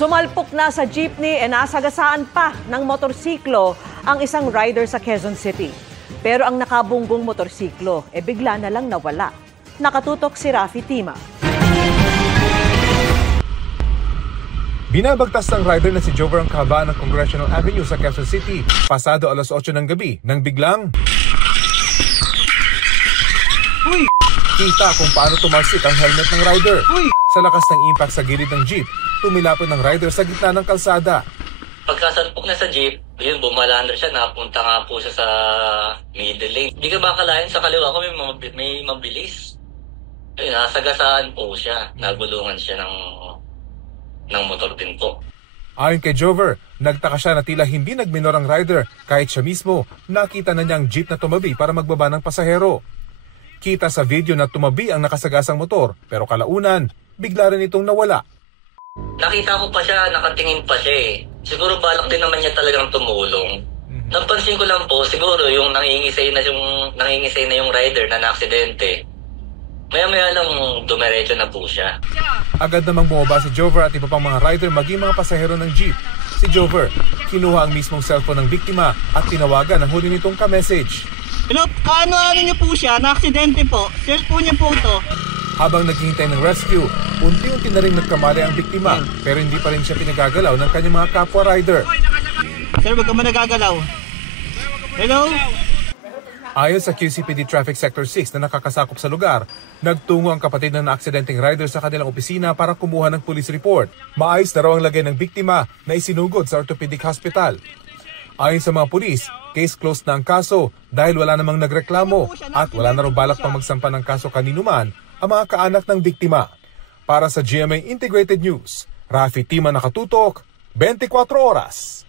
Sumalpok na sa jeepney e nasagasaan pa ng motorsiklo ang isang rider sa Quezon City. Pero ang nakabunggong motorsiklo bigla na lang nawala. Nakatutok si Rafi Tima. Binabagtas ng rider na si Jover ang kahabaan ng Congressional Avenue sa Quezon City pasado alas 8 ng gabi nang biglang kita kung paano tumalsik ang helmet ng rider. Sa lakas ng impact sa gilid ng jeep, tumilapon ng rider sa gitna ng kalsada. Pagkasalpok na sa jeep, yun, bumalandar siya, napunta nga po siya sa middle lane. Hindi ka ba akalain sa kaliwa ko may mabilis? Ayun, nasagasaan po siya, nagulungan siya ng motor din po. Ayon kay Jover, nagtaka siya na tila hindi nagminor ang rider kahit siya mismo nakita na niyang jeep na tumabi para magbaba ng pasahero. Kita sa video na tumabi ang nakasagasang motor pero kalaunan, bigla rin itong nawala. Nakita ko pa siya, nakatingin pa siya eh. Siguro balak din naman niya talagang tumulong. Napansin ko lang po, siguro yung nangingisay na yung rider na naaksidente. Maya-maya lang dumiretso na po siya. Agad namang bumaba si Jover at iba pang mga rider maging mga pasahero ng jeep. Si Jover, kinuha ang mismong cellphone ng biktima at tinawagan ang huli nitong ka-message. Hello, ano niyo po siya? Na-aksidente po. Cellphone niya po ito. Habang naghihintay ng rescue, unti-unti na rin nagkamali ang biktima pero hindi pa rin siya pinagagalaw ng kanyang mga kapwa rider. Sir, wag ka man nagagalaw. Hello? Ayon sa QCPD Traffic Sector 6 na nakakasakop sa lugar, nagtungo ang kapatid ng naaksidenteng rider sa kanilang opisina para kumuha ng police report. Maayos na raw ang lagay ng biktima na isinugod sa orthopedic hospital. Ayon sa mga pulis, case closed na ang kaso dahil wala namang nagreklamo at wala na raw balak pang magsampa ng kaso kanino man ang mga kaanak ng biktima. Para sa GMA Integrated News, Rafi Tima, nakatutok, 24 oras.